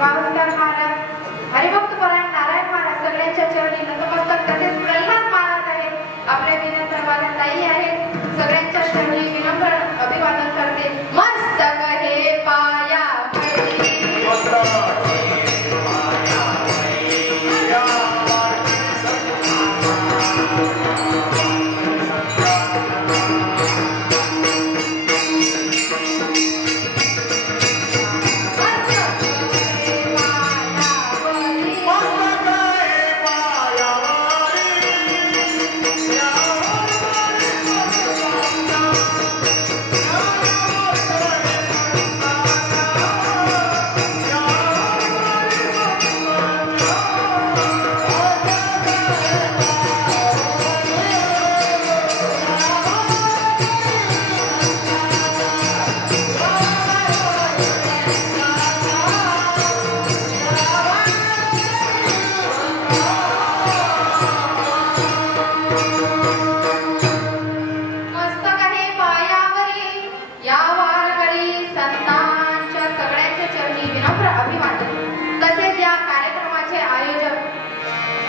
पांडू महाराज, हरिभक्त परायण नारायण महाराज सगळे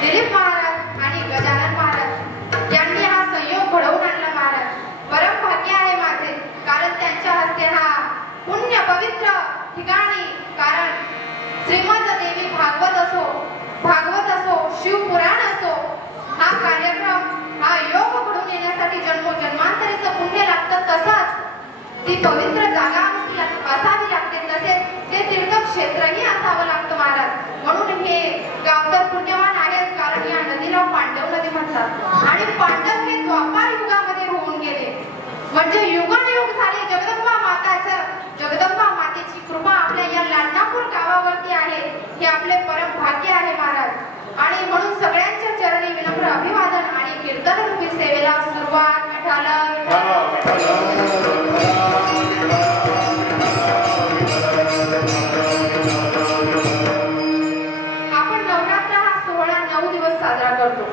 दिलीप महाराज आणि गजानन महाराज यांनी हा संयोग घडवून आणला महाराज. परम भाग्य आहे माझे, कारण त्यांच्या हस्ते हा पुण्य पवित्र ठिकाणी, कारण श्रीमद देवी भागवत असो शिवपुराण असो, हा कार्यक्रम हा योग घडून येण्यासाठी जन्मोजन्मांतरीचं पुण्य लागतं. तसंच ती पवित्र जागा असावी लागते, तसेच ते तीर्थक्षेत्रही असावं लागतं महाराज. म्हणून हे गाव तर पुण्यवान आहेच, कारण या नदीला पांडव नदी म्हणतात आणि पांडव हे द्वापार युगामध्ये होऊन गेले, म्हणजे युगानुयुग झाले. जगदंबा मातेची कृपा आपल्या या लाडनापूर गावावरती आहे, हे आपले परम भाग्य आहे महाराज. आणि म्हणून सगळ्यांच्या चरणी विनम्र अभिवादन आणि कीर्तन रूपी सेवेला सुरुवात. आपण नवरात्र हा सोहळा 9 दिवस साजरा करतो.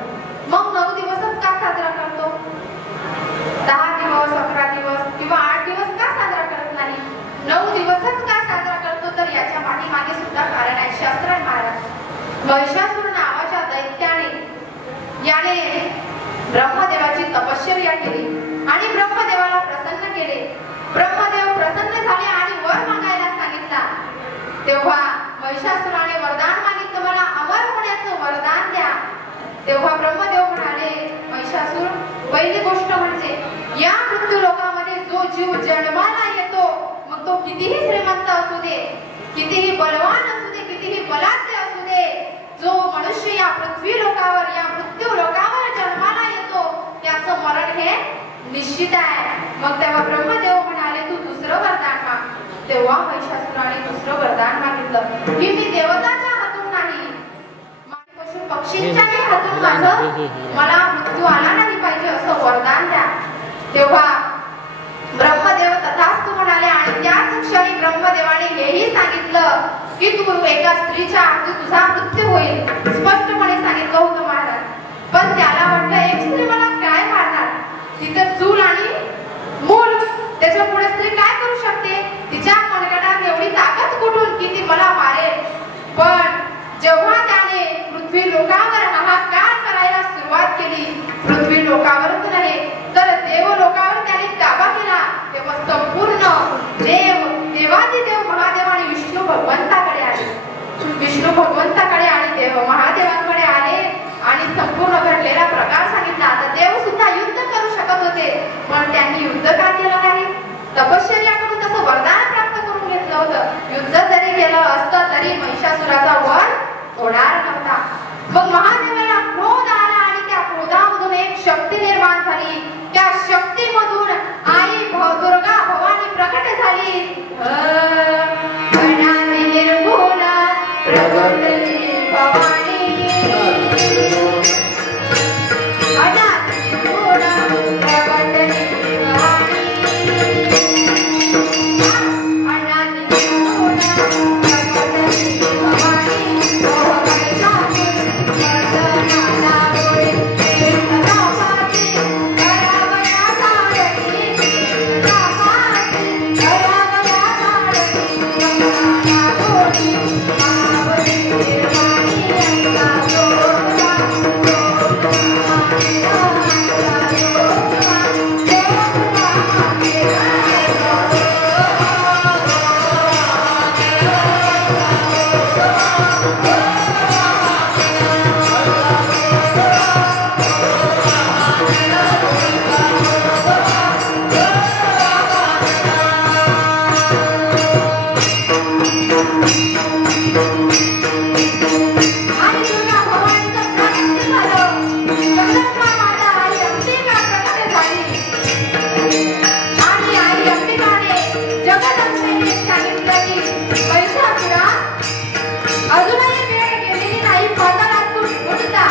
मग 9 दिवसच का साजरा करतो? 10 दिवस 11 दिवस किंवा 8 दिवस का साजरा करत नाही? 9 दिवसच का साजरा करतो? तर याच्या पाठीमागे सुद्धा कारण आहे, शास्त्र आहे महाराज. महिषासुर नावाच्या दैत्याने याने ब्रह्मदेवाची तपश्चर्या केली आणि ब्रह्मदेवाला प्रसन्न केले. ब्रह्मदेव प्रसन्न झाले आणि वर मागायला सांगितला. तेव्हा महिषासुराने वरदान मागितलं, मला अमर होण्याचं वरदान द्या. तेव्हा ब्रह्मदेव म्हणाले, महिषासुर, पहिली गोष्ट म्हणजे या मृत्यू लोकामध्ये जो जीव जन्माला येतो, मग तो कितीही श्रीमंत असू दे, कितीही बलवान असू दे, कितीही बलाढ्य असू दे, जो मनुष्य या पृथ्वी लोकावर या मृत्यू लोकावर जन्माला येतो, त्याचं मरण हे निश्चित आहे. मग तेव्हा ब्रह्मदेव म्हणाले, तू दुसरं वरदान माग. तेव्हा महिषासुराने दुसरं वरदान मागितलं की मी देवताच्या हातून नाही, पशु पक्षींच्याही हातून मला मृत्यू आला नाही पाहिजे, असं वरदान द्या. तेव्हा ब्रह्मदेव तथास्तु म्हणाले आणि त्याच क्षणी ब्रह्मदेवाने हेही सांगितलं की तू एका स्त्रीच्या हातून तुझा मृत्यू होईल. स्पष्टपणे सांगितलं होतं महाराज. पण त्याला वाटलं, एक स्त्री मला काय मारणार? तिथं चूल आणि मूल, त्याच्या पुढे स्त्री काय करू शकते? तिच्या मनगटात एवढी ताकद कुठून की ती मला मारेल? पण जेव्हा त्याने पृथ्वी लोकावर हाहाकार करायला सुरुवात केली, पृथ्वी लोकावरच नाही तर देव लोकावर त्याने ताबा केला, तेव्हा संपूर्ण देवादिदेव महादेव आणि विष्णू भगवंताकडे आले. विष्णू भगवंताकडे आणि देव महादेवांकडे आले आणि संपूर्ण घडलेला प्रकार सांगितला. आता देव सुद्धा युद्ध करू शकत होते, पण त्यांनी युद्ध का केलं नाही? तपश्चर्या करून तसं वरदान प्राप्त करून घेतलं होतं. युद्ध जरी केलं असतं तरी महिषासुराचा वध होणार नव्हता. मग महादेवाला क्रोध आला आणि त्या क्रोधामधून एक शक्ती निर्माण झाली. त्या शक्तीमधून आई दुर्गा भवानी प्रकट झाली. निर्गुण प्रगटली भवानी, अजूनही वेळ गेलेली नाही, पाताळातून उठता